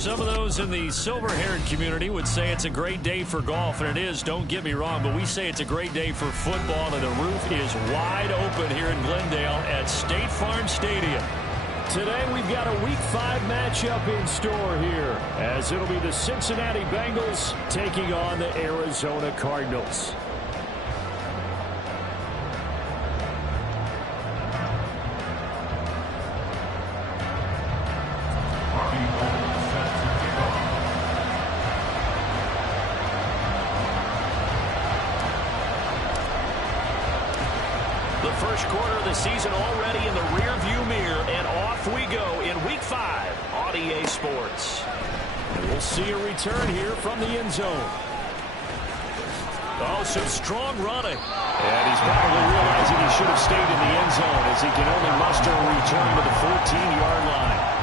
Some of those in the silver-haired community would say it's a great day for golf, and it is, don't get me wrong, but we say it's a great day for football, and the roof is wide open here in Glendale at State Farm Stadium. Today we've got a Week 5 matchup in store here, as it'll be the Cincinnati Bengals taking on the Arizona Cardinals. The first quarter of the season already in the rearview mirror, and off we go in Week 5 on EA Sports. And we'll see a return here from the end zone. Oh, some strong running. And he's probably realizing he should have stayed in the end zone as he can only muster a return to the 14-yard line.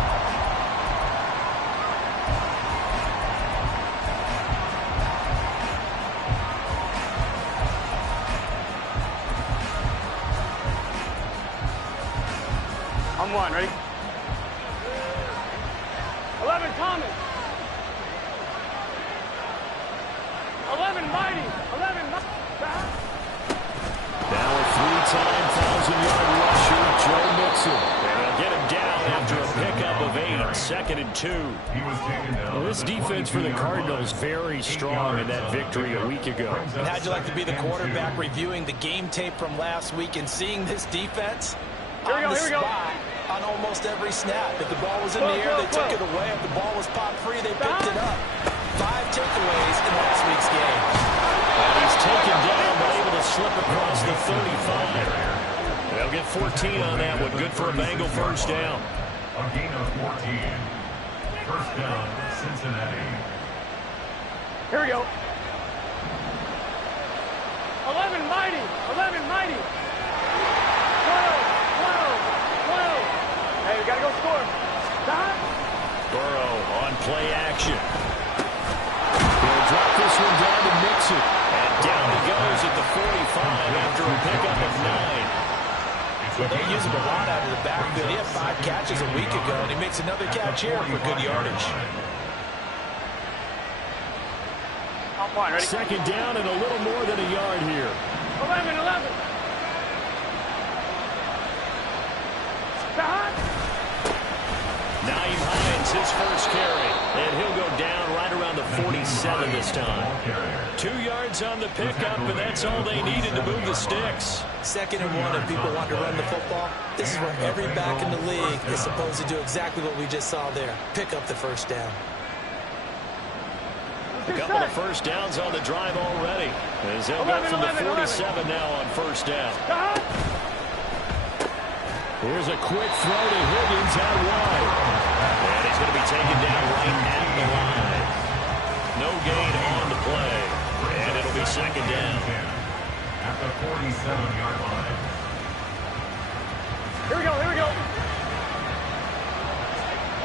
I'm one, ready? 11, Thomas. 11, Mighty. 11, Mighty. Now a 3-time 1,000-yard rusher, Joe Mixon. And they'll get him down after a pickup of 8, second and 2. Well, this defense for the Cardinals very strong in that victory a week ago. And how'd you like to be the quarterback reviewing the game tape from last week and seeing this defense on the spot on almost every snap? If the ball was in the air, they took it away. If the ball was popped free, they picked it up. 5 takeaways in last week's game. And he's taken down, but able to slip across the 35. They'll get 14 on that one. Good for a Bengal first down. A gain of 14. First down, Cincinnati. Here we go. 11, Mighty. 11, Mighty. 12, 12. Hey, we got to go score. Stop. Burrow on play action. He'll drop this one down to Mixon. And down he goes at the 45 after a pickup of 9. Well, they use him a lot out of the backfield. He had 5 catches a week ago, and he makes another catch here for good yardage. I'm one, ready? Second down and a little more than a yard here. 11, 11. Stop. Naeem Hines, his first carry. And he'll go down right around the 47 this time. 2 yards on the pickup, and that's all they needed to move the sticks. Second and 1, and people want to run the football. This is where every back in the league is supposed to do exactly what we just saw there. Pick up the first down. A couple of first downs on the drive already. As they'll go from the 47 now on first down. Here's a quick throw to Higgins out wide. And he's going to be taken down right at the line. No gain on the play. And it'll be second down. At the 47-yard line. Here we go, here we go.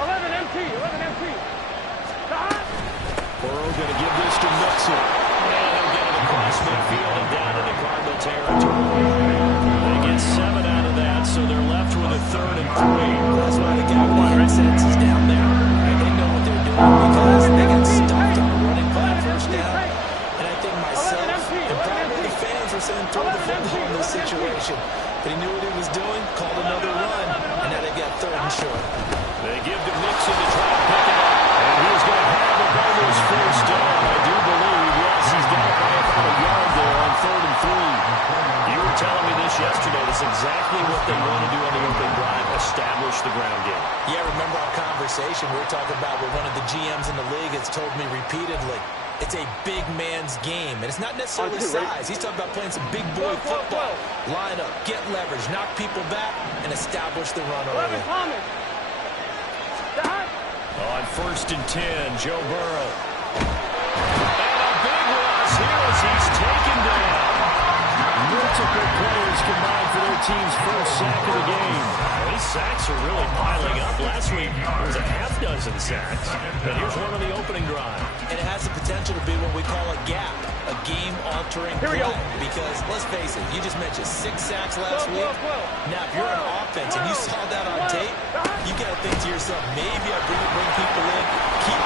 11 MT, 11 MT. Stop. Burrow going to give this to Mixon. And he'll get it across midfield and down into Cardinal territory. They get 7 out of that, so they're left with a 3rd and 3. That's why the guy with the sense is down there. And they know what they're doing because they got stuffed on a running play first down. And I think myself and probably the fans were saying throw the football in this situation. But he knew what he was doing, called another run, and now they got 3rd and short. They give to Mixon to try to pick it up. And he's going to have the Bengals first down. I do believe, yes, he's got it by about a yard there on 3rd and 3. You were telling me this yesterday. That's exactly what they want to do on the opening drive, establish the ground game. Yeah, remember our conversation we were talking about where one of the GMs in the league has told me repeatedly, it's a big man's game, and it's not necessarily size. He's talking about playing some big boy football. Line up, get leverage, knock people back, and establish the run over you. On 1st and 10, Joe Burrow. And a big loss here as he's taken down. Multiple players combined for their team's first sack of the game. These sacks are really piling up. Last week, there was a half-dozen sacks. But here's one on the opening drive. And it has the potential to be what we call a gap, a game-altering play. Because, let's face it, you just mentioned 6 sacks last week. Now, if you're an offense and you saw that on tape, you got to think to yourself, maybe I bring people in, keep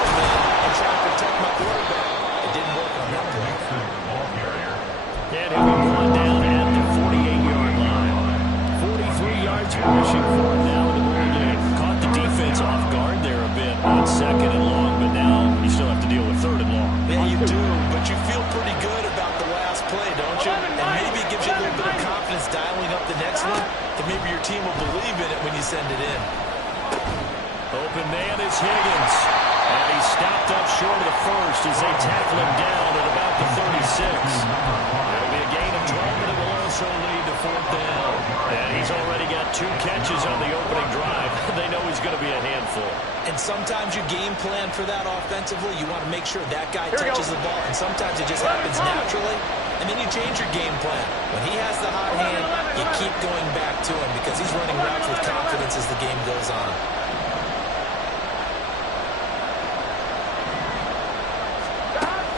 short of the first as they tackle him down at about the 36. It'll be a gain of 12, and it will also lead to 4th down. And he's already got 2 catches on the opening drive. They know he's going to be a handful. And sometimes you game plan for that offensively. You want to make sure that guy touches the ball, and sometimes it just happens naturally, and then you change your game plan. When he has the hot hand, you keep going back to him because he's running routes with confidence as the game goes on.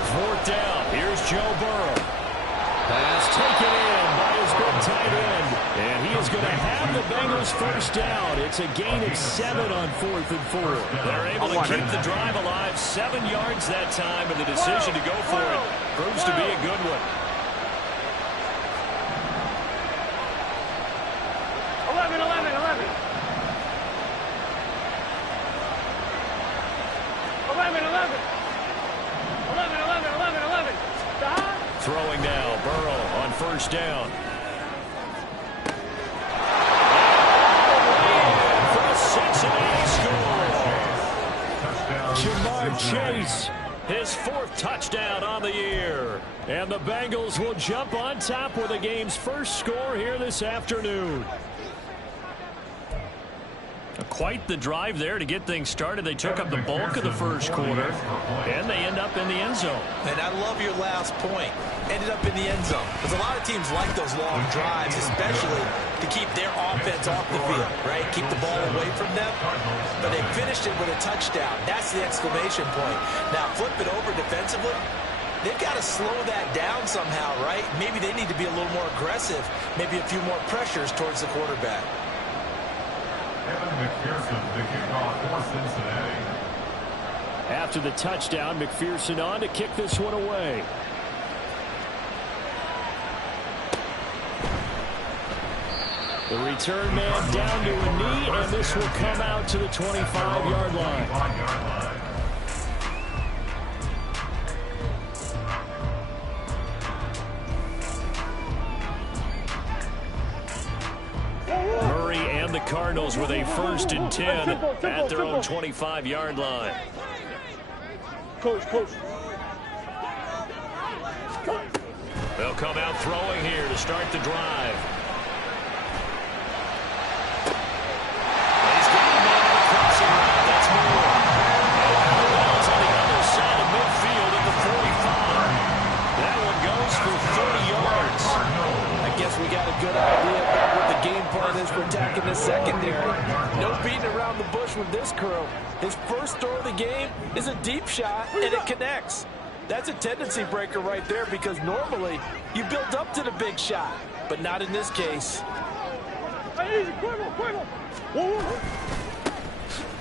Fourth down. Here's Joe Burrow. Pass taken in by his big tight end. And he is going to have the Bengals first down. It's a gain of 7 on 4th and 4. They're able to keep the drive alive. 7 yards that time, and the decision to go for it proves to be a good one. 11. Throwing now, Burrow on first down. For a Cincinnati score. Jamar Chase, his 4th touchdown on the year. And the Bengals will jump on top with the game's first score here this afternoon. Quite the drive there to get things started. They took up the bulk of the first quarter, and they end up in the end zone. And I love your last point. Ended up in the end zone. Because a lot of teams like those long drives, especially to keep their offense off the field, right? Keep the ball away from them. But they finished it with a touchdown. That's the exclamation point. Now, flip it over defensively. They've got to slow that down somehow, right? Maybe they need to be a little more aggressive. Maybe a few more pressures towards the quarterback. McPherson, the kickoff for Cincinnati. After the touchdown, McPherson on to kick this one away. The return man down to a knee, and this will come out to the 25-yard line. The Cardinals with a 1st and 10 at their own 25-yard line. Coach. They'll come out throwing here to start the drive. He's got a man on the crossing route. That's Moore. And Bell's on the other side of midfield at the 45. That one goes for 30 yards. I guess we got a good idea about what the game plan is for attacking the secondary. No beating around the bush with this crew. His first throw of the game is a deep shot, and it connects. That's a tendency breaker right there because normally you build up to the big shot, but not in this case.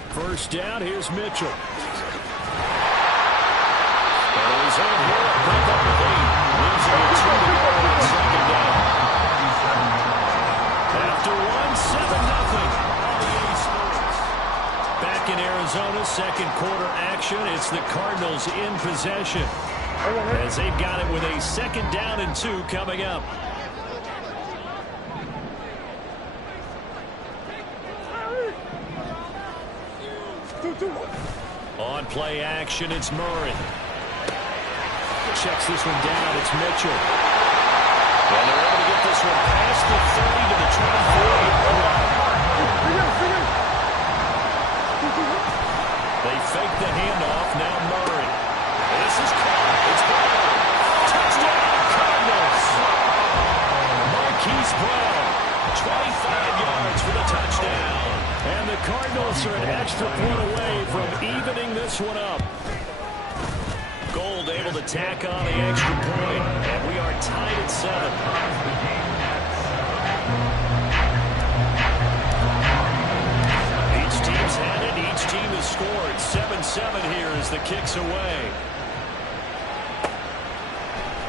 First down, here's Mitchell. And he's on here, break up the lead. Losing it 2 to go on second down. After 1-7-0 on the A Sports. Back in Arizona, second quarter action. It's the Cardinals in possession as they've got it with a 2nd down and 2 coming up. On play action, it's Murray. Checks this one down, it's Mitchell. And they're able to get this one past the 30 to the 24-yard line. They fake the handoff, now Murray. And this is caught, it's Brown. Touchdown, Cardinals. Marquise Brown, 25 yards for the touchdown. And the Cardinals are an extra point away from evening this one up. Gold able to tack on the extra point, and we are tied at 7. Each team's had it, each team has scored. 7-7 here as the kick's away.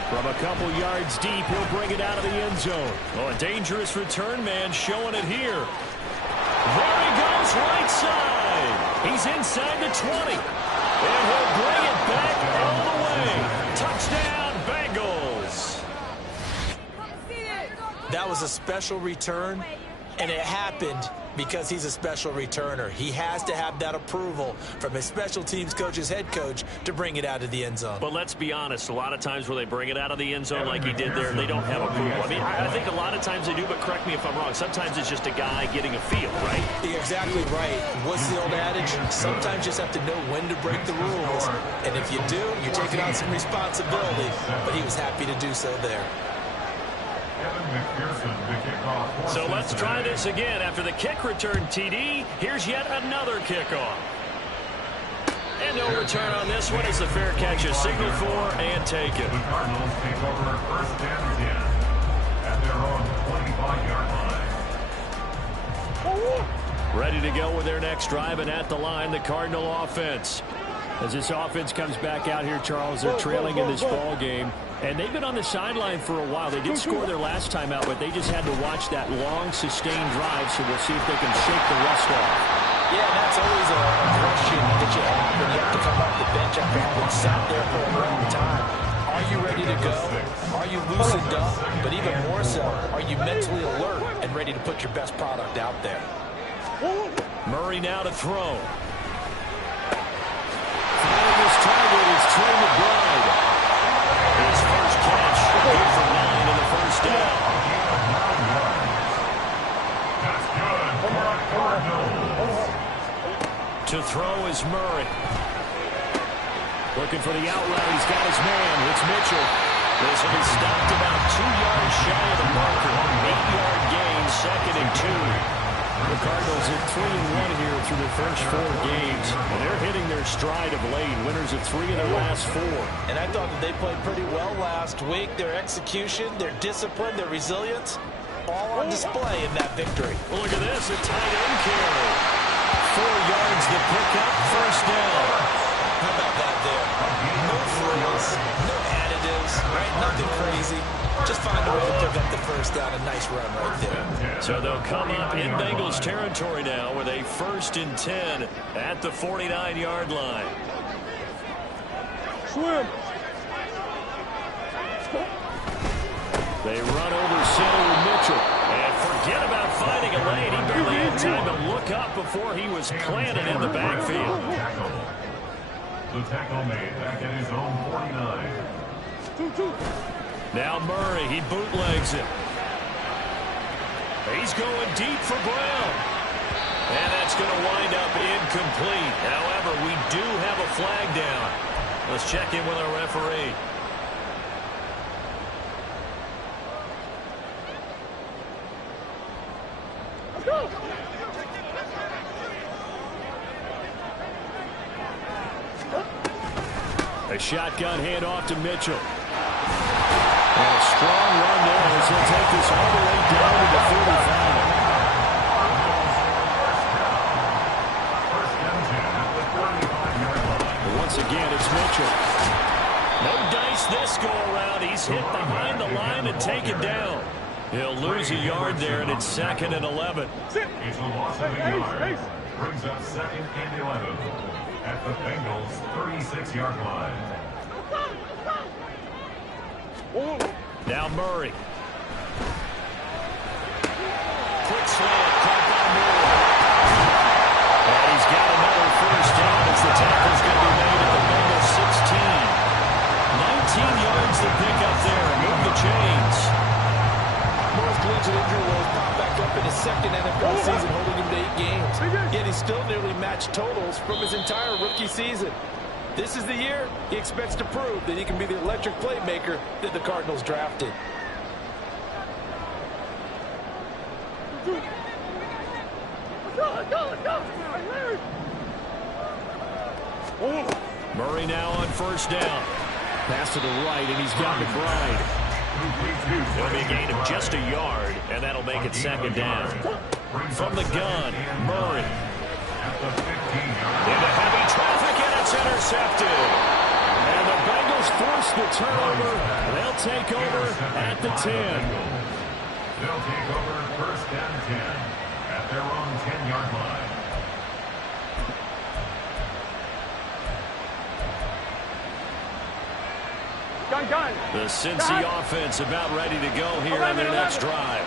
From a couple yards deep, he'll bring it out of the end zone. Oh, a dangerous return man showing it here. There he goes, right side. He's inside the 20. And he'll bring it back all the way. Touchdown, Bengals. That was a special return, and it happened Because he's a special returner. He has to have that approval from his special teams coach's head coach to bring it out of the end zone. But let's be honest, a lot of times where they bring it out of the end zone like he did there, they don't have approval. I mean, I think a lot of times they do, but correct me if I'm wrong. Sometimes it's just a guy getting a feel, right? You're exactly right. What's the old adage? Sometimes you just have to know when to break the rules. And if you do, you're taking on some responsibility. But he was happy to do so there. So let's try this again. After the kick return TD, here's yet another kickoff. And no return on this one as the fair catch is signaled for and taken. The Cardinals take over first down 10 at their own 25-yard line. Ready to go with their next drive, and at the line, the Cardinal offense. As this offense comes back out here, Charles, they're trailing in this ball game. And they've been on the sideline for a while. They did score their last time out, but they just had to watch that long, sustained drive, so we'll see if they can shake the rust off. Yeah, and that's always a question that you have when you have to come off the bench after having sat there for a long time. Are you ready to go? Are you loosened up? But even more so, are you mentally alert and ready to put your best product out there? Murray now to throw. Finding his target is Trey McBride. His first catch, good for 9 in the first down. That's good for Cardinals. To throw is Murray. Looking for the out route. He's got his man. It's Mitchell. This will be stopped about 2 yards shy of the marker. 8-yard gain, 2nd and 2. The Cardinals at 3-1 here through their first 4 games. And they're hitting their stride of late. Winners of 3 of their last 4. And I thought that they played pretty well last week. Their execution, their discipline, their resilience, all on display in that victory. Well, look at this, a tight end carry. 4 yards to pick up, first down. How about that there? No frills, no additives, right? Nothing crazy. Just find a way to pick up the first down. A nice run right there. So they'll come up in Bengals territory now with a 1st and 10 at the 49-yard line. Swim. They run over center with Mitchell. And forget about finding a lane. He barely had time to look up before he was planted in the backfield. The tackle made back at his own 49. Now Murray, he bootlegs it. He's going deep for Brown. And that's going to wind up incomplete. However, we do have a flag down. Let's check in with our referee. Let's go. A shotgun handoff to Mitchell. And a strong run there as he'll take this all the way down to the 45. But once again, it's Mitchell. No dice this go around. He's hit behind the line and taken down. He'll lose a yard there, and it's 2nd and 11. It's a loss of a yard. Brings up 2nd and 11 at the Bengals' 36-yard line. Now Murray. Quick slant, caught by Murray. And he's got another first down as the tackle's going to be made at the Bengals 16. 19 yards to pick up there. Move the chains. Most collision injury woes pop back up in his 2nd NFL season, holding him to 8 games. Yet he still nearly matched totals from his entire rookie season. This is the year he expects to prove that he can be the electric playmaker that the Cardinals drafted. Murray now on first down. Pass to the right, and he's got McBride. It'll be a gain of just a yard, and that'll make it 2nd down. From the gun, Murray. Into heavy traffic, and it's intercepted. And the Bengals force the turnover. They'll take over at the 10. They'll take over first and 10 at their own 10-yard line. Gun. The Cincy offense about ready to go here on their next drive.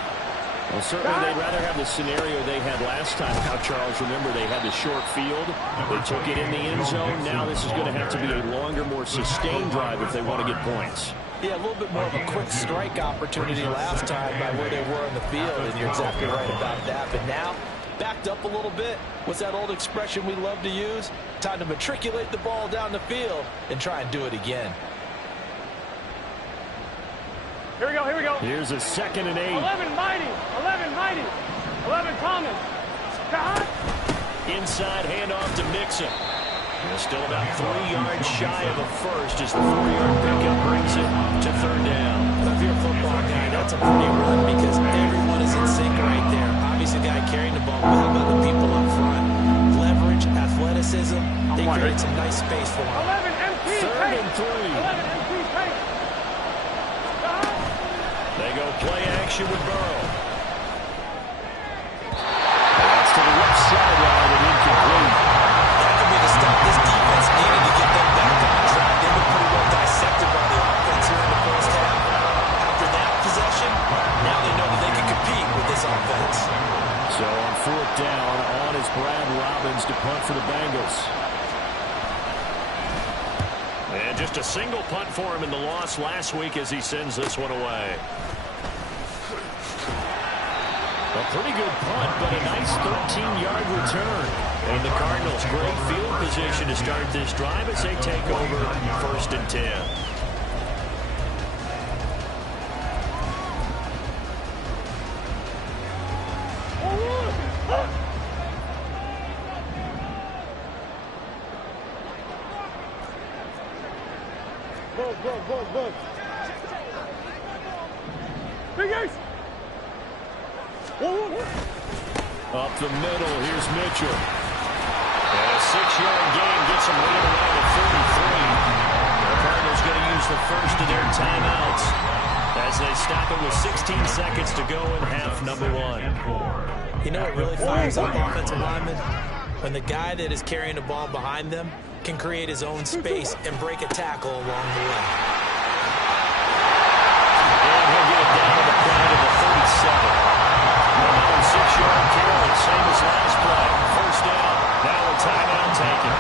Well, certainly they'd rather have the scenario they had last time out, Charles. Remember, they had the short field. They took it in the end zone. Now this is going to have to be a longer, more sustained drive if they want to get points. Yeah, a little bit more of a quick strike opportunity last time by where they were in the field, and you're exactly right about that. But now, backed up a little bit. What's that old expression we love to use? Time to matriculate the ball down the field and try and do it again. Here we go, here we go. Here's a 2nd and 8. 11 Mighty, 11 Mighty, 11 Thomas. Inside handoff to Mixon. Still about 3 yards shy of a first as the 4-yard pickup brings it to 3rd down. If you're a football guy, that's a pretty run because everyone is in sync right there. Obviously, the guy carrying the ball, but how about the people up front? Leverage, athleticism, they create some nice space for him. 11 MP. 3rd and 3. 11 MP. They go play action with Burrow. That's to the left sideline and incomplete. That could be the stuff this defense needed to get them back on track. They were pretty well dissected by the offense here in the first half. After that possession, now they know that they can compete with this offense. So on 4th down, on is Brad Robbins to punt for the Bengals. And just a single punt for him in the loss last week as he sends this one away. A pretty good punt, but a nice 13-yard return. And the Cardinals, great field position to start this drive as they take over 1st and 10. Go. Big Ace. Up the middle, here's Mitchell. And a 6-yard gain gets him right around the 33. The Cardinals going to use the first of their timeouts as they stop it with 16 seconds to go in half number 1. You know what really fires up offensive linemen? When the guy that is carrying the ball behind them can create his own space and break a tackle along the way. And he'll get it down to the play to the 37. Another 6-yard carry, same as last play. 1st down. Now a timeout taken.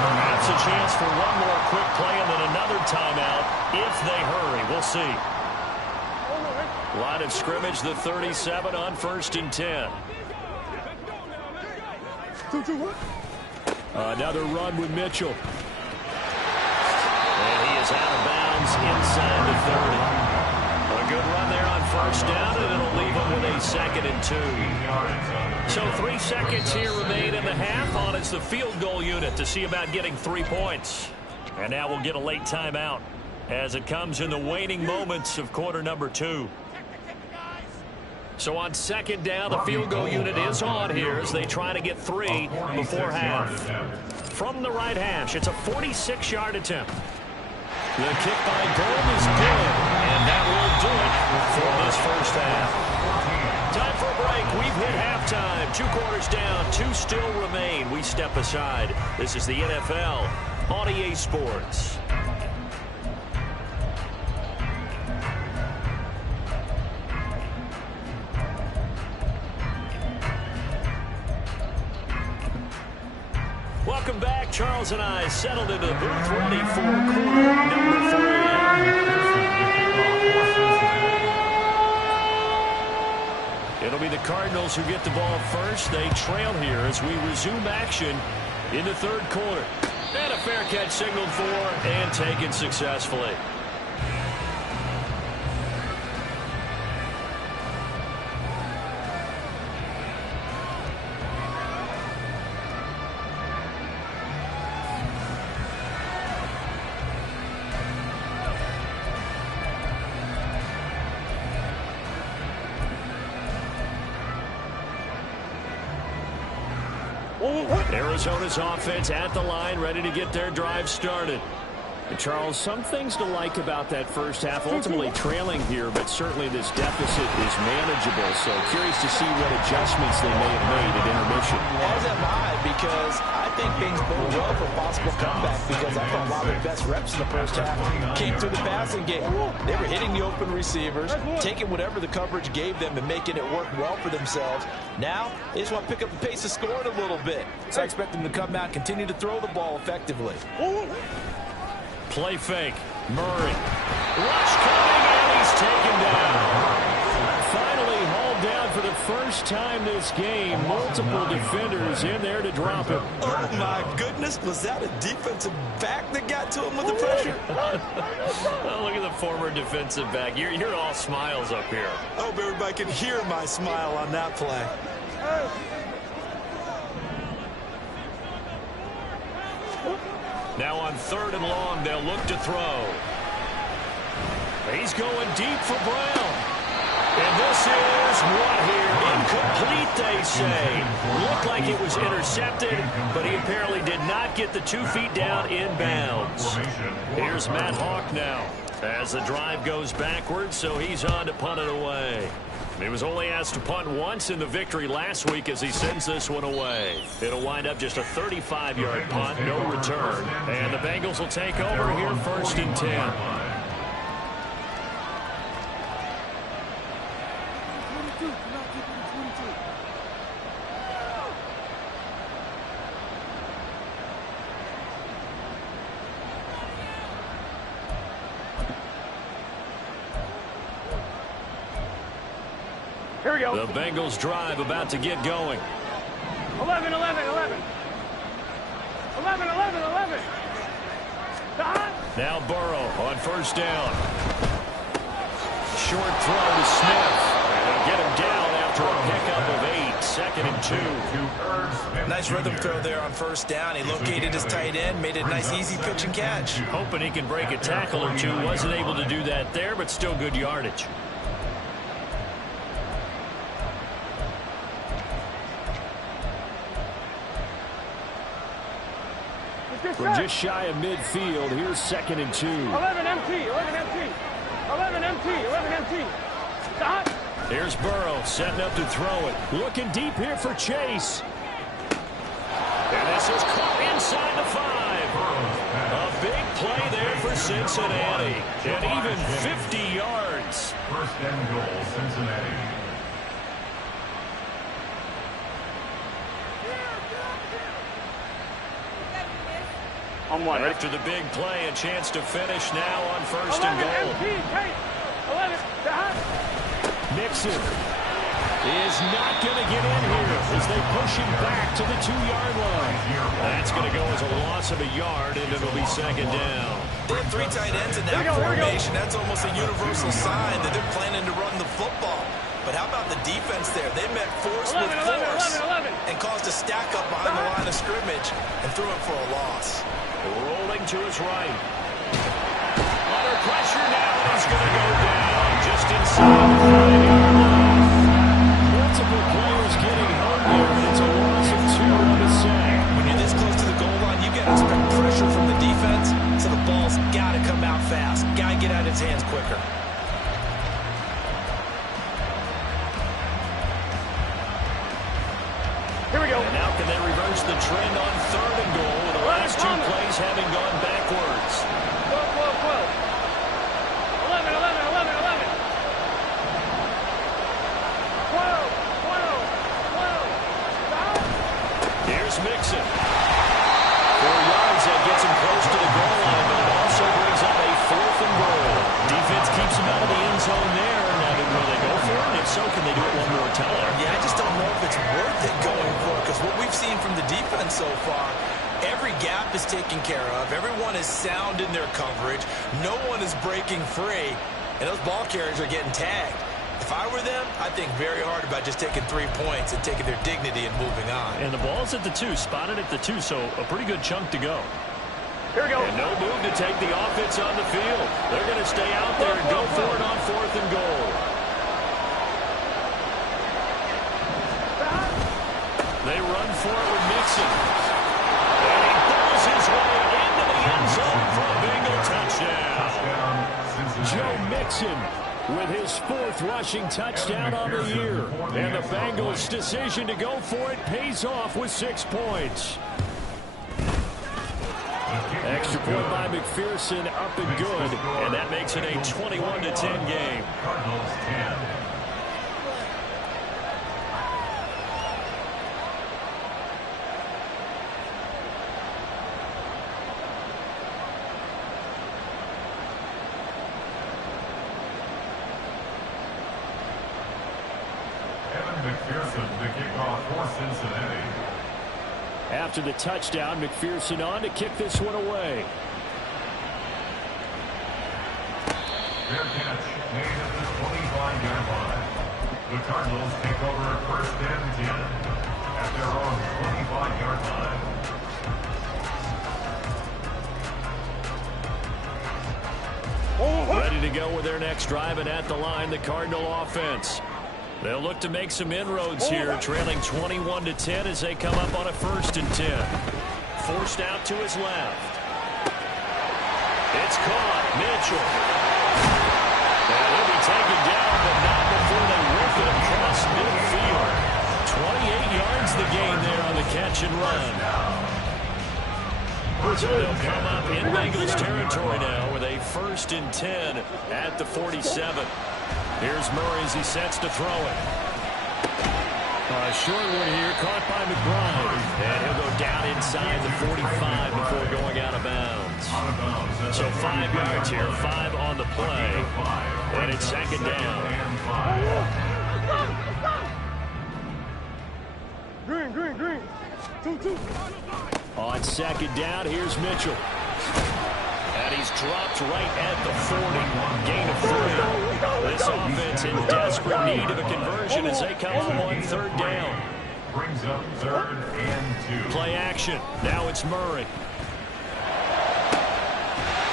Perhaps a chance for one more quick play and then another timeout if they hurry. We'll see. Line of scrimmage, the 37 on 1st and 10. Another run with Mitchell. And he is out of bounds inside the 30. A good run there on 1st down, and it'll leave him with a 2nd and 2. So 3 seconds here remain in the half on it's the field goal unit to see about getting 3 points. And now we'll get a late timeout as it comes in the waning moments of quarter number 2. So on 2nd down, the field goal unit is on here as they try to get 3 before half. From the right hash, it's a 46-yard attempt. The kick by Gold is good, and that will do it for this first half. Time for a break. We've hit halftime. 2 quarters down, 2 still remain. We step aside. This is the NFL on EA Sports. Welcome back. Charles and I settled into the booth ready for quarter number 3. It'll be the Cardinals who get the ball first. They trail here as we resume action in the 3rd quarter. And a fair catch signaled for and taken successfully. Arizona's offense at the line, ready to get their drive started. And Charles, some things to like about that first half. Ultimately trailing here, but certainly this deficit is manageable. So curious to see what adjustments they may have made at intermission. As am I, because I think things bode well for possible comeback, because I thought a lot of their best reps in the first half came through the passing game. They were hitting the open receivers, taking whatever the coverage gave them and making it work well for themselves. Now, they just want to pick up the pace of scoring a little bit. So I expect them to come out and continue to throw the ball effectively. Play fake. Murray. Rush coming, and he's taken down. Finally hauled down for the first time this game. Multiple defenders in there to drop him. Oh, my goodness. Was that a defensive back that got to him with the pressure? Oh, look at the former defensive back. You're all smiles up here. I hope everybody can hear my smile on that play. Now on 3rd and long, they'll look to throw. He's going deep for Brown. And this is what here? Incomplete, they say. Looked like it was intercepted, but he apparently did not get the 2 feet down in bounds. Here's Matt Hawk now as the drive goes backwards, so he's on to punt it away. He was only asked to punt once in the victory last week as he sends this one away. It'll wind up just a 35-yard punt, no return. And the Bengals will take over here 1st and 10. Here we go. The Bengals drive about to get going. 11, 11, 11. 11, 11, 11. Now Burrow on 1st down. Short throw to Smith. And they'll get him down after a pickup of 8. 2nd and 2. Nice rhythm throw there on 1st down. He located his tight end, made it a nice easy pitch and catch. Hoping he can break a tackle or two. Wasn't able to do that there, but still good yardage. We're just shy of midfield. Here's 2nd and 2. 11 MT, 11 MT. 11 MT, 11 MT. Stop. Here's Burrow setting up to throw it. Looking deep here for Chase. And this is caught inside the 5. A big play there for Cincinnati. And even 50 yards. 1st and goal, Cincinnati. On one. After the big play, a chance to finish now on 1st and goal. 11, Mixon is not going to get in here as they push him back to the 2-yard line. That's going to go as a loss of a yard, and it'll be 2nd down. They have 3 tight ends in that formation. That's almost a universal sign that they're planning to run the football. But how about the defense there? They met force with force and caused a stack up behind the line of scrimmage and threw it for a loss. Rolling to his right. Under pressure now, and he's going to go down just inside the 5-yard line. Multiple players getting home here, and it's a loss of 2 on the sack. When you're this close to the goal line, you got to expect pressure from the defense, so the ball's got to come out fast. Got to get out of his hands quicker. Here we go. And now can they reverse the trend on 3rd and goal with the last 2 plays having gone backwards? 12, 12, 12. 11, 11, 11, 11. 12, 12, 12. Here's Mixon. 4 yards, that gets him close to the goal line, but it also brings up a 4th and goal. Defense keeps him out of the end zone there. Now, will they go for it? If so, can they do it one more time? Yeah, I just don't know if it's worth it going for it, because what we've seen from the defense so far, every gap is taken care of. Everyone is sound in their coverage. No one is breaking free, and those ball carriers are getting tagged. If I were them, I'd think very hard about just taking 3 points and taking their dignity and moving on. And the ball's at the 2, spotted at the 2, so a pretty good chunk to go. Here we go. And no move to take the offense on the field. They're going to stay out there and go for it on 4th and goal. They run for it with Mixon. And he pulls his way into the end zone for a Bengal McPherson with his 4th rushing touchdown on the year. And the Bengals' decision to go for it pays off with 6 points. Extra point by McPherson, up and good. And that makes it a 21-10 game. Cardinals 10. McPherson to kick off for Cincinnati. After the touchdown, McPherson on to kick this one away. Fair catch made at the 25-yard line. The Cardinals take over 1st and 10 at their own 25-yard line. Ready to go with their next drive, and at the line, the Cardinal offense. They'll look to make some inroads here, trailing 21-10 as they come up on a 1st and 10. Forced out to his left. It's caught. Mitchell. And he'll be taken down, but not before they whip it across midfield. 28 yards the gain there on the catch and run. So they'll come up in Bengals territory now with a 1st and 10 at the 47. Here's Murray as he sets to throw it. A short one here, caught by McBride. And he'll go down inside the 45 before going out of bounds. So 5 yards here, 5 on the play. And it's 2nd down. Green. 2-2. On 2nd down, here's Mitchell. And he's dropped right at the 40. Gain of 3. This offense in desperate need of a conversion as they come up on 3rd down. Brings up 3rd and 2. Play action. Now it's Murray.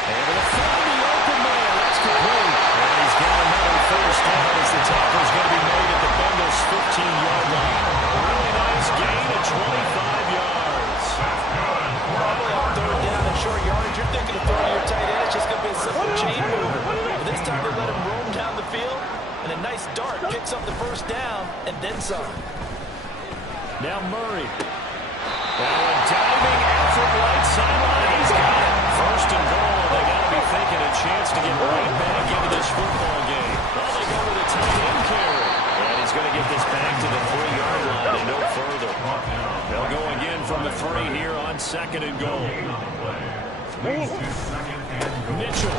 Able to find the open man. That's complete. And he's got another 1st down as the tackle's going to be made at the Bengals' 15-yard line. Really nice gain of 25 yards. Probably on 3rd down and short yardage. You're thinking of throwing your tight end. It's just going to be a simple chain mover. But this time they let him roam down the field. And a nice dart picks up the 1st down and then some. Now Murray. Now a diving effort right sideline. He's got it. 1st and goal. They got to be thinking a chance to get right back into this football game. Well, they go with a tight end carry. And he's going to get this back to the 3-yard line and no further. They'll go again from the 3 here on 2nd and goal. Mitchell.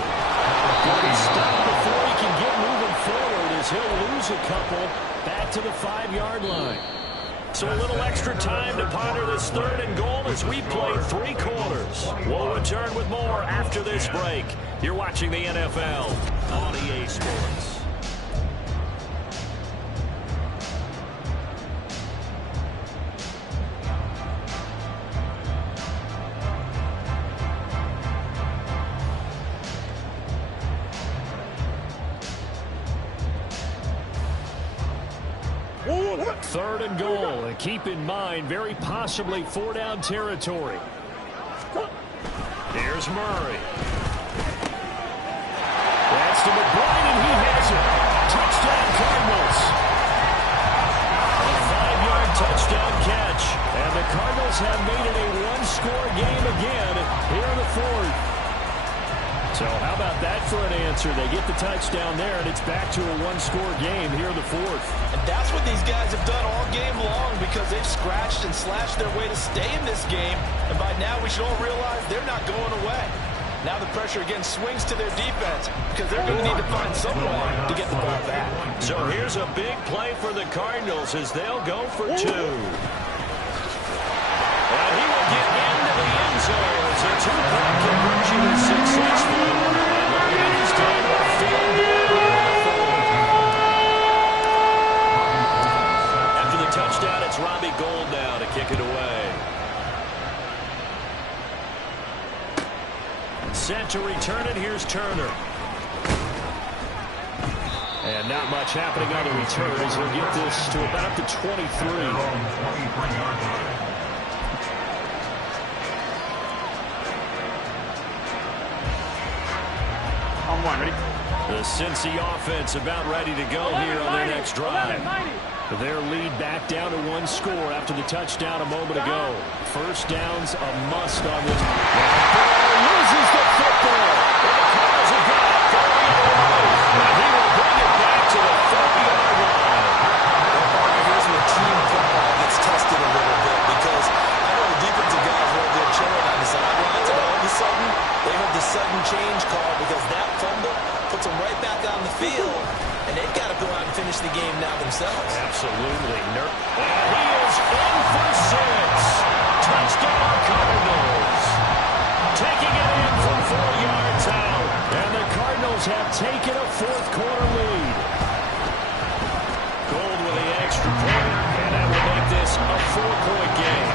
Going to be stopped before he can get moving forward as he'll lose a couple back to the 5-yard line. So a little extra time to ponder this 3rd and goal as we play 3 quarters. We'll return with more after this break. You're watching the NFL on EA Sports. Third and goal, and keep in mind, very possibly 4-down territory. Here's Murray. That's to McBride, and he has it. Touchdown, Cardinals. A 5-yard touchdown catch, and the Cardinals have made it a 1-score game again here in the 4th. So how about that for an answer? They get the touchdown there, and it's back to a 1-score game here in the 4th. And that's what these guys have done all game long because they've scratched and slashed their way to stay in this game. And by now, we should all realize they're not going away. Now the pressure again swings to their defense because they're going to need to find some way to get the ball back. So here's a big play for the Cardinals as they'll go for 2. And he will get into the end zone as a 2-point conversion is successful. And the lead is down to 4. After the touchdown, it's Robbie Gould now to kick it away. Set to return it. Here's Turner. And not much happening on the return as he'll get this to about the 23. On 1, ready? The Cincy offense about ready to go here on their next drive. Their lead back down to 1 score after the touchdown a moment ago. First down's a must on this. Loses the football. And the Cardinals have got it 30 in a row. And he will bring it back to the 30-yard line. Here's where team football gets tested a little bit because I know the defensive guys were there chilling on the sidelines, and all of a sudden they heard the sudden change call because that fumble puts them right back on the field, and they've got to go out and finish the game now themselves. Absolutely. And he is in for 6. Touchdown Cardinals. Taking it in from 4 yards out. And the Cardinals have taken a fourth-quarter lead. Gold with the extra point, and that will make this a 4-point game.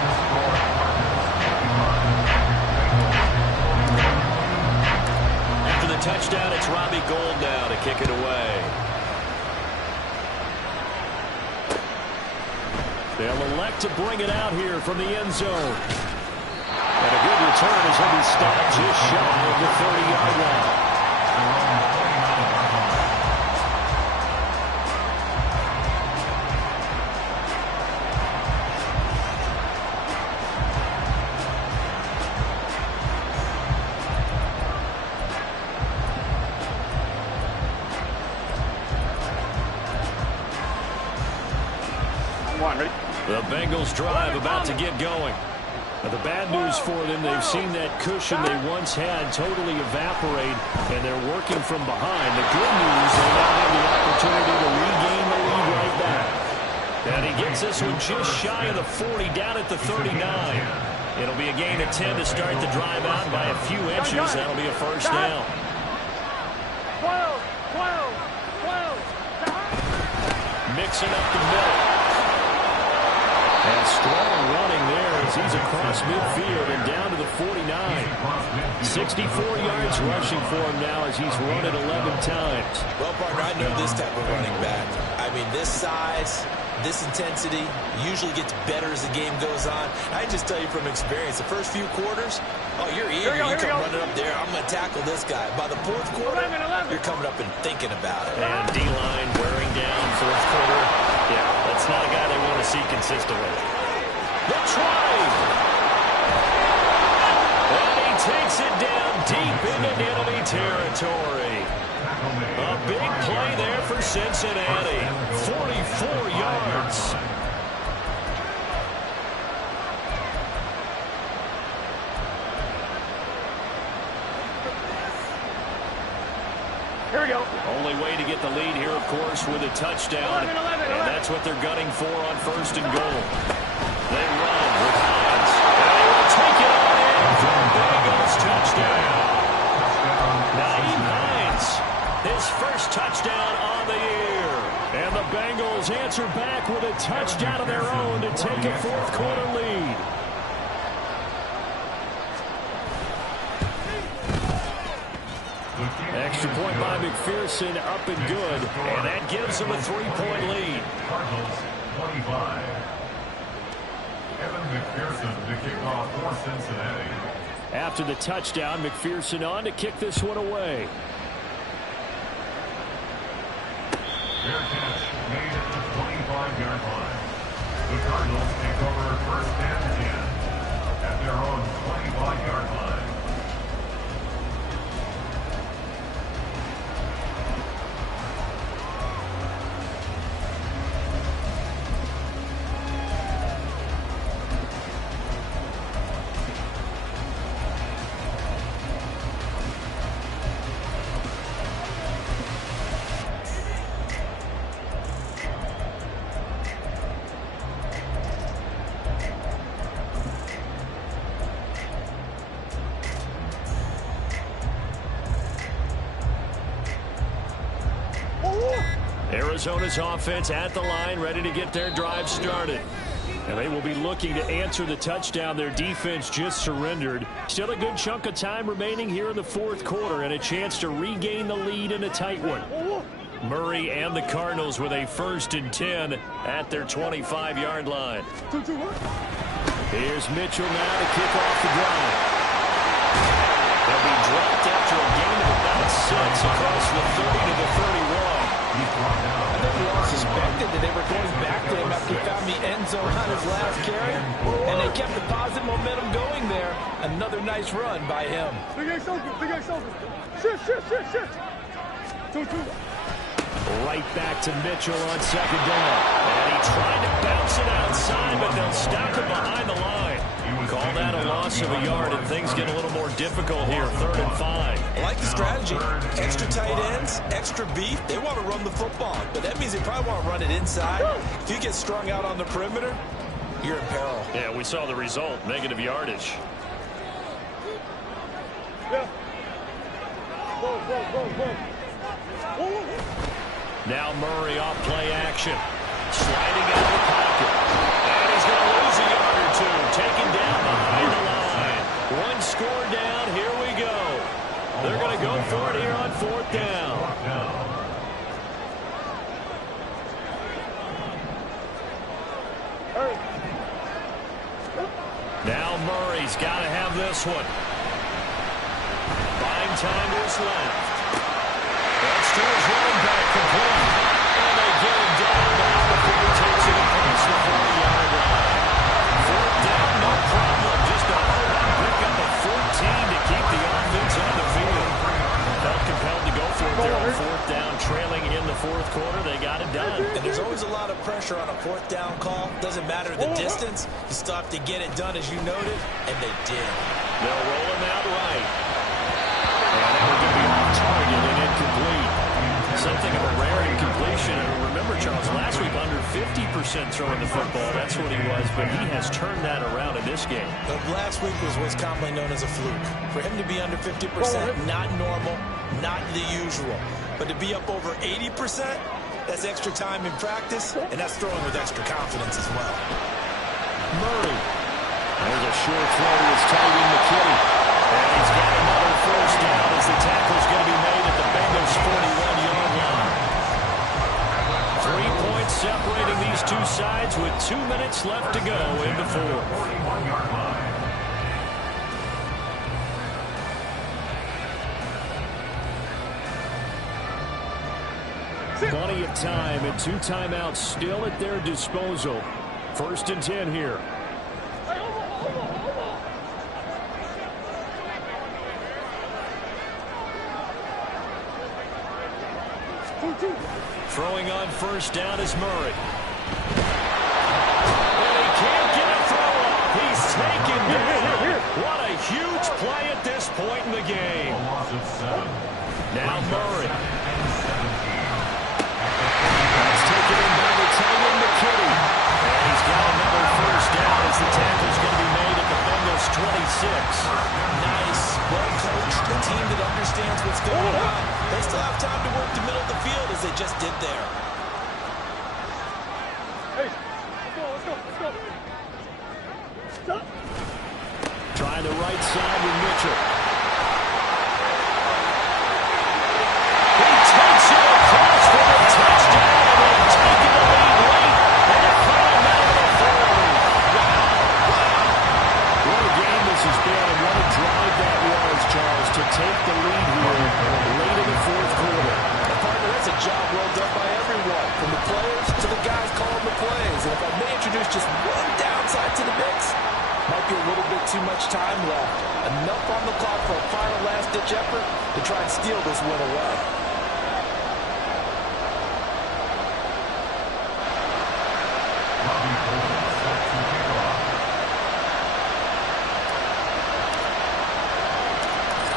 After the touchdown, it's Robbie Gould now to kick it away. They'll elect to bring it out here from the end zone. And a good return as he'll be stopped just shy of the 30-yard line. The Bengals drive about to get going. Now, the bad news for them, they've seen that cushion they once had totally evaporate, and they're working from behind. The good news, they now have the opportunity to regain the lead right back. And he gets this one just shy of the 40, down at the 39. It'll be a gain of 10 to start the drive out, and by a few inches, that'll be a first down. 12. Mixing up the middle. And strong running there as he's across midfield and down to the 49. 64 yards rushing for him now as he's run it 11 times. Well, partner, I know this type of running back. I mean, this size, this intensity usually gets better as the game goes on. I just tell you from experience, the first few quarters, oh, you're eager. You come running up there, I'm going to tackle this guy. By the fourth quarter, you're coming up and thinking about it. And D-line wearing down fourth quarter. Yeah, that's not a guy they want to see consistently. The try. And he takes it down deep into enemy territory. A big play there for Cincinnati. 44 yards. Here we go. Only way to get the lead here, of course, with a touchdown. 11. And that's what they're gunning for on first and goal. They run with Hines. And they will take it on in for a Bengals touchdown. Naeem Hines, his first touchdown on the year. And the Bengals answer back with a touchdown of their own to take a fourth-quarter lead. Extra point by McPherson, up and good. And that gives them a 3-point lead. Cardinals 25. Evan McPherson to kick off for Cincinnati. After the touchdown, McPherson on to kick this one away. Fair catch made at the 25-yard line. The Cardinals take over first and 10 at their own 25-yard line. Arizona's offense at the line, ready to get their drive started. And they will be looking to answer the touchdown their defense just surrendered. Still a good chunk of time remaining here in the fourth quarter and a chance to regain the lead in a tight one. Murray and the Cardinals with a 1st and 10 at their 25-yard line. Here's Mitchell now to kick off the drive. They'll be dropped after a gain of about 6 across the 30 around his last carry, and they kept the positive momentum going there. Another nice run by him. Big A shoulder, big A shoulder. Shift. 2-2. Right back to Mitchell on second down. And he tried to bounce it outside, but they'll stop it behind the line. Call that a loss of a yard, and things get a little more difficult here, 3rd and 5. I like the strategy. Extra tight ends, extra beef. They want to run the football, but that means they probably want to run it inside. If you get strung out on the perimeter, you're in peril. Yeah, we saw the result, negative yardage. Yeah. Go. Now Murray off play action. Sliding out of the pocket. And he's going to lose a yard or two. Taken down behind the line. One score down. Here we go. They're going to go for it here on 4th down. Now Murray's got to have this one. Buying time to his left. That's to his running back, complete. And they get him down now before he takes it across the 40-yard line. 4th down, no problem. Just a hard pickup of 14 to keep the offense on the field. Felt compelled to go for it there on 4th down, trailing in the 4th quarter. They got it done. And there's always a lot of pressure on a 4th down call. Doesn't matter the distance. You still have to get it done, as you noted, and they did. They'll roll him out right. And that would be off target and incomplete. Something of a rare incompletion. And remember, Charles, last week under 50% throwing the football. That's what he was, but he has turned that around in this game. But last week was what's commonly known as a fluke. For him to be under 50%, not normal, not the usual. But to be up over 80%, that's extra time in practice, and that's throwing with extra confidence as well. Murray. There's a short throw to his tight end, McKinney. And he's got another 1st down as the tackle's going to be made at the Bengals' 41-yard line. 3 points separating these two sides with 2 minutes left to go in the 4th. 41-yard line. Plenty of time and 2 timeouts still at their disposal. 1st and 10 here. Throwing on 1st down is Murray. And he can't get a throw off. He's taken down. What a huge play at this point in the game. A loss of 7. Now Murray. That's taken in by the tight end, McKinney. And he's got another 1st down as the tackle's going to be made at the Bengals' 26. Nice, well coached, a team that understands what's going on. They still have time to work the middle of the field as they just did there. Hey, let's go. Stop. Trying the right side with Mitchell. He takes it across for the touchdown. They've taken the lead late. And they're cutting out of the 40. Wow. What a game this has been. And what a drive that was, Charles, to take the lead here late in the 4th quarter. Partner, that's a job well done by everyone, from the players to the guys calling the plays. And if I may introduce just one downside to the mix, might be a little bit too much time left. Enough on the clock for a final last-ditch effort to try and steal this win away.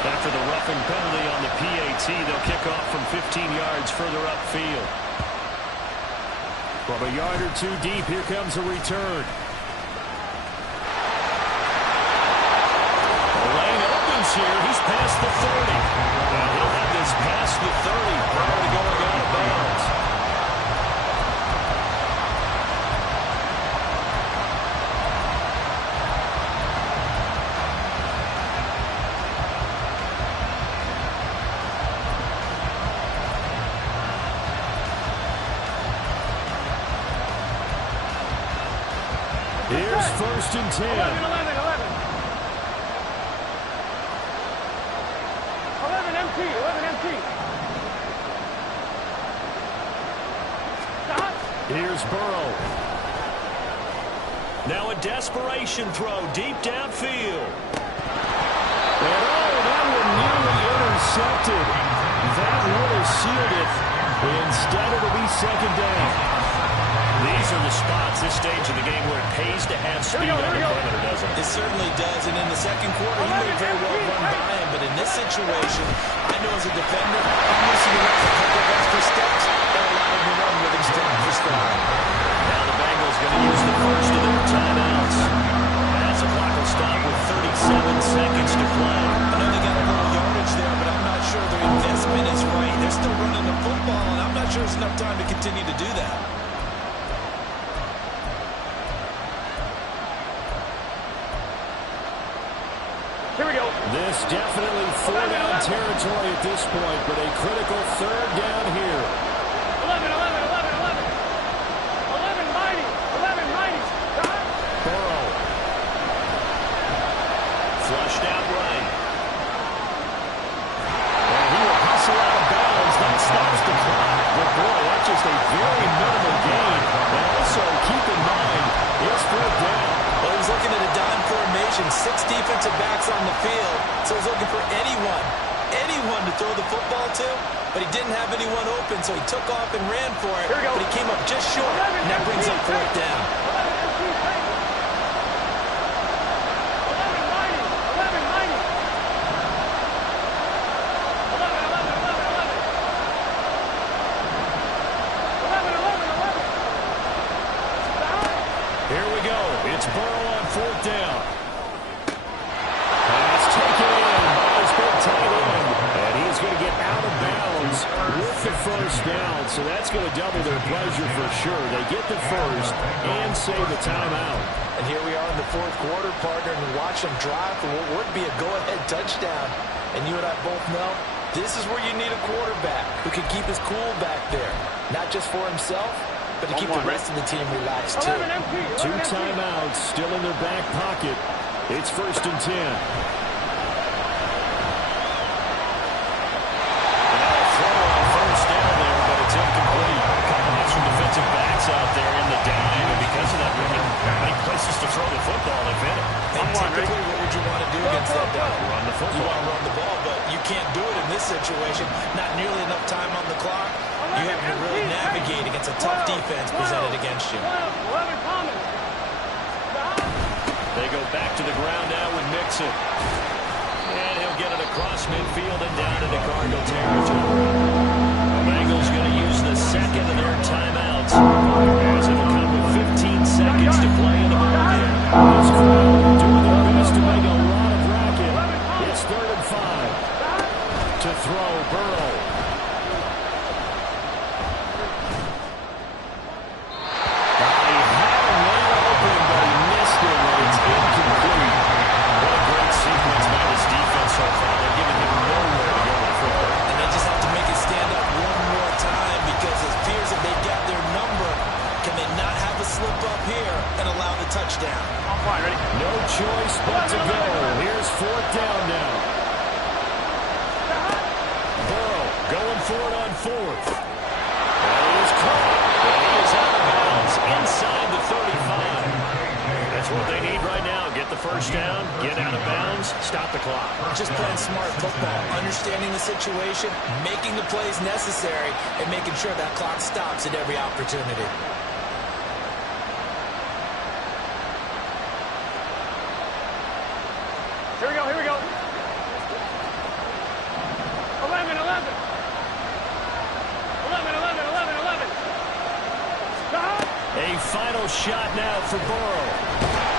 After the roughing penalty on the PAT, they'll kick off from 15 yards further upfield. From a yard or 2 deep, here comes a return. The lane opens here. He's past the 30. Now he'll have this past the 30 prior to going out of bounds. Here's 1st and 10. 11 MT. Stop. Here's Burrow. Now a desperation throw deep downfield. And that one nearly intercepted. That would have sealed it. Instead, it'll be second down. These are the spots, this stage of the game, where it pays to have speed on the perimeter, doesn't it? It certainly does. And in the second quarter, he may very well run by him. But in this situation, I know as a defender, I'm loosening up a couple of extra steps that allow him to run with him stride for stride. Now the Bengals going to use the first of their timeouts. As the clock will stop with 37 seconds to play. I know they got a little yardage there, but I'm not sure their investment is right. They're still running the football, and I'm not sure there's enough time to continue to do that. Here we go. This definitely four-down territory at this point, but a critical third down here. 11, mighty. 11, mighty. Burrow. Flushed out right. And he will hustle out of bounds. That stops the clock. But boy, that's just a very minimal gain. And also, keep in mind, it's fourth down. Well, he was looking at a dime formation, 6 defensive backs on the field, so he's looking for anyone to throw the football to, but he didn't have anyone open, so he took off and ran for it, but he came up just short, and that brings up fourth down. 11, mighty. 11. Here we go. It's Burrow on fourth down. Pass taken in by his big tight end. And he's going to get out of bounds with the first down. So that's going to double their pleasure for sure. They get the first and save the timeout. And here we are in the fourth quarter, partner, and watch him drive for what would be a go-ahead touchdown. And you and I both know this is where you need a quarterback who can keep his cool back there, not just for himself, but to keep the rest of the team relaxed, too. 2 timeouts still in their back pocket. It's 1st and 10. First down there, but it's incomplete. A couple of extra defensive backs out there in the dime, and because of that, we have many places to throw the football, if any. And typically, what would you want to do against that down? Run the football. You want to run the ball, but you can't do it in this situation. Not nearly enough time on the clock. You have to really navigate against a tough defense presented against you. 11 common. They go back to the ground now with Mixon. And he'll get it across midfield and down into Cardinal territory. The Bengals going to use the second of their timeouts. As it'll come with 15 seconds to play in the ballgame. This crowd doing their best to make a lot of racket. It's 3rd and 5. To throw, Burrow. Touchdown. Ready? No choice but to go. Here's 4th down now. Burrow going for it on 4th. And he is caught. And he is out of bounds inside the 35. That's what they need right now. Get the first down, get out of bounds, stop the clock. Just playing smart football, understanding the situation, making the plays necessary, and making sure that clock stops at every opportunity. Here we go. 11. A final shot now for Burrow.